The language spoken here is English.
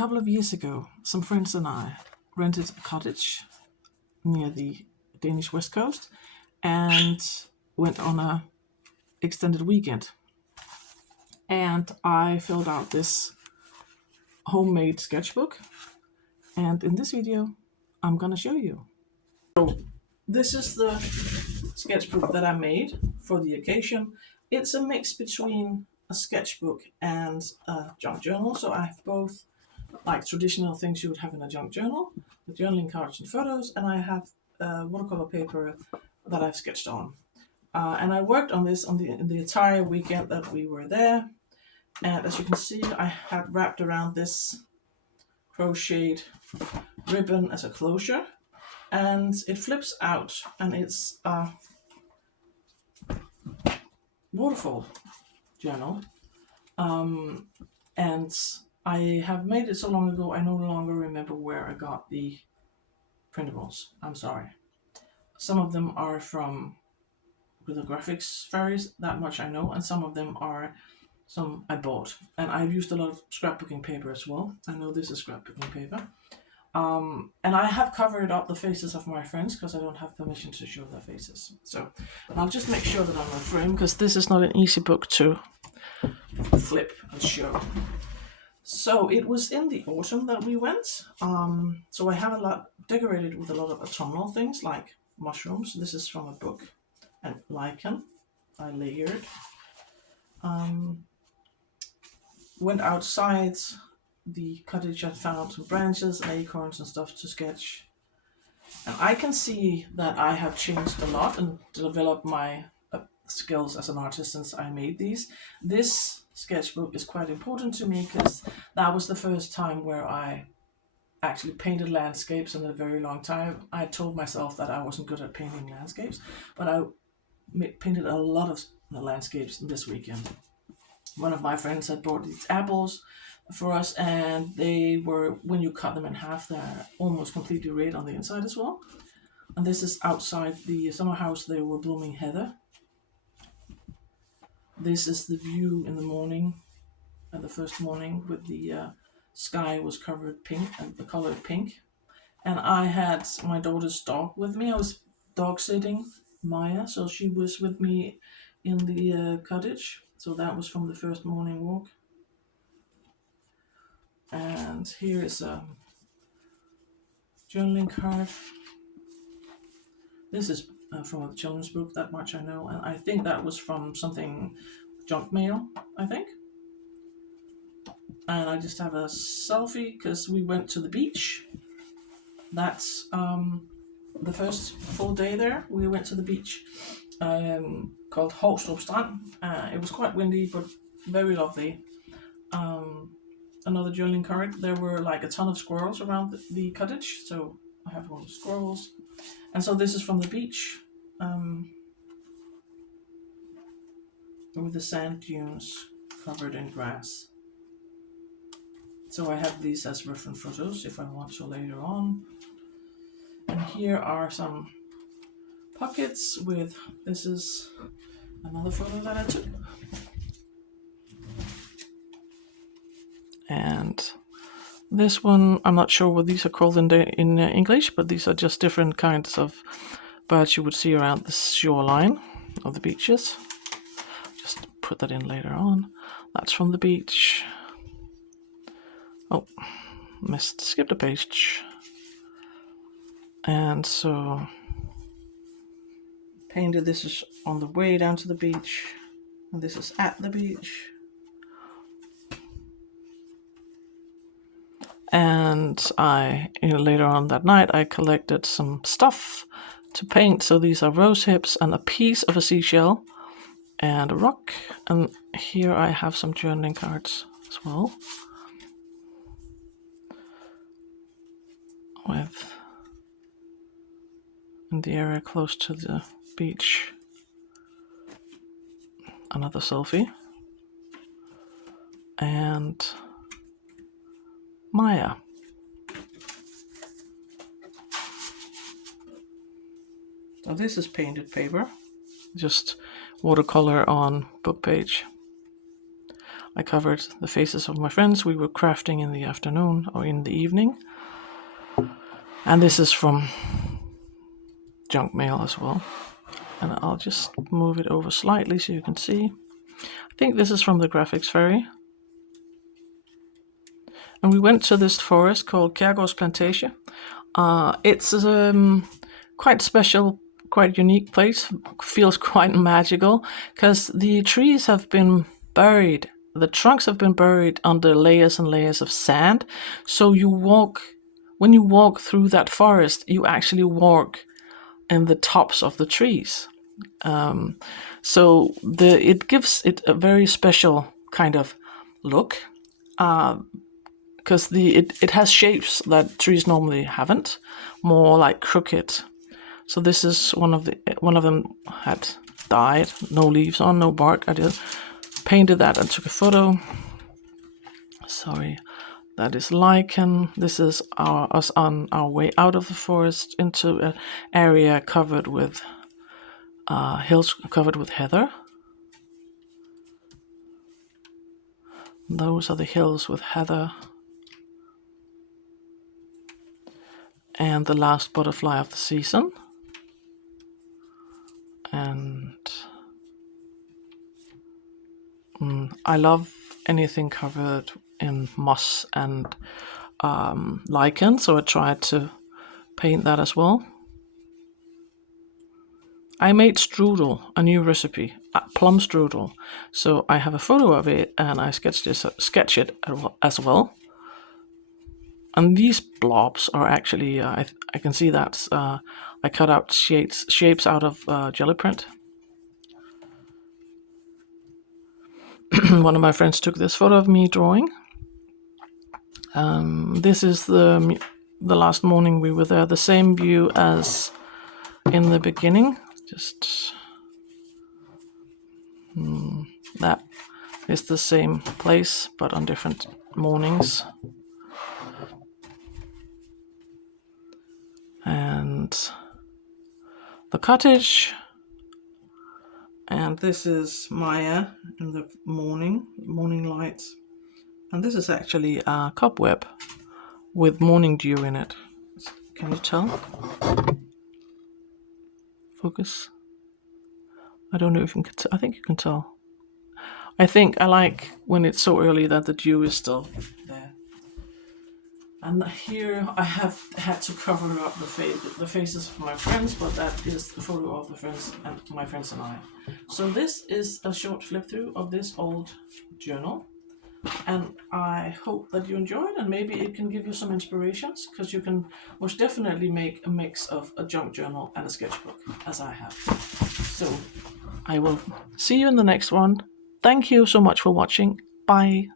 couple of years ago, some friends and I rented a cottage near the Danish west coast and went on a extended weekend. And I filled out this homemade sketchbook, and in this video I'm gonna show you. So this is the sketchbook that I made for the occasion. It's a mix between a sketchbook and a junk journal, so I have both like traditional things you would have in a junk journal, with journaling cards and photos, and I have watercolor paper that I've sketched on. And I worked on this in the entire weekend that we were there. And as you can see, I had wrapped around this crocheted ribbon as a closure, and it flips out, and it's a waterfall journal. And I have made it so long ago, I no longer remember where I got the printables. I'm sorry. Some of them are from the graphics fairies, that much I know, and some of them are some I bought. And I've used a lot of scrapbooking paper as well. I know this is scrapbooking paper. And I have covered up the faces of my friends because I don't have permission to show their faces. So I'll just make sure that I'm in frame, because this is not an easy book to flip and show. So it was in the autumn that we went. So I have a lot decorated with a lot of autumnal things like mushrooms. This is from a book. And lichen, I layered. Went outside the cottage and found some branches and acorns and stuff to sketch. And I can see that I have changed a lot and developed my skills as an artist since I made these. This sketchbook is quite important to me because that was the first time where I actually painted landscapes in a very long time. I told myself that I wasn't good at painting landscapes, but I painted a lot of the landscapes this weekend. One of my friends had bought these apples for us, and they were, when you cut them in half, they're almost completely red on the inside as well. And this is outside the summer house. They were blooming heather. This is the view in the morning, the first morning, with the sky was covered pink and the color pink. And I had my daughter's dog with me. I was dog sitting Maya, so she was with me in the cottage. So that was from the first morning walk. And here is a journaling card. This is from a children's book, that much I know. And I think that was from something junk mail, I think. And I just have a selfie because we went to the beach. That's the first full day there. We went to the beach called Hårstrup Strand. It was quite windy, but very lovely. Another journaling card. There were like a ton of squirrels around the cottage, so I have one of the squirrels. And so this is from the beach, with the sand dunes covered in grass. So I have these as reference photos if I want to later on. And here are some pockets with, this is another photo that I took. And this one, I'm not sure what these are called in English, but these are just different kinds of birds you would see around the shoreline of the beaches. Just put that in later on. That's from the beach. Oh, skipped a page. And so painted, this is on the way down to the beach, and this is at the beach. And later on that night, I collected some stuff to paint. So these are rose hips and a piece of a seashell and a rock. And here I have some journaling cards as well, with in the area close to the beach. Another selfie. And Maya. So this is painted paper, just watercolor on book page. I covered the faces of my friends. We were crafting in the afternoon or in the evening. And this is from junk mail as well. And I'll just move it over slightly so you can see. I think this is from the graphics fairy. And we went to this forest called Kærgårdsplantage. It's quite special, quite unique place. Feels quite magical because the trees have been buried. The trunks have been buried under layers and layers of sand. So when you walk through that forest, you actually walk in the tops of the trees. So it gives it a very special kind of look. Because it has shapes that trees normally haven't, more like crooked. So this is one of them had died, no leaves on, no bark. I just painted that and took a photo. Sorry, that is lichen. This is us on our way out of the forest into an area covered with hills covered with heather. Those are the hills with heather. And the last butterfly of the season. And I love anything covered in moss and lichen, so I tried to paint that as well. I made strudel, a new recipe, plum strudel. So I have a photo of it and I sketch it as well. And these blobs are actually, I can see that I cut out shapes out of jelly print. One of my friends took this photo of me drawing. This is the last morning we were there, the same view as in the beginning. Just that is the same place, but on different mornings. And the cottage. And this is Maya in the morning lights. And this is actually a cobweb with morning dew in it. Can you tell? Focus. I don't know if you can tell. I think you can tell. I like when it's so early that the dew is still there. And here I have had to cover up the faces of my friends, but that is the photo of the friends and my friends and I. So this is a short flip through of this old journal. And I hope that you enjoyed, and maybe it can give you some inspirations, because you can most definitely make a mix of a junk journal and a sketchbook, as I have. So I will see you in the next one. Thank you so much for watching. Bye.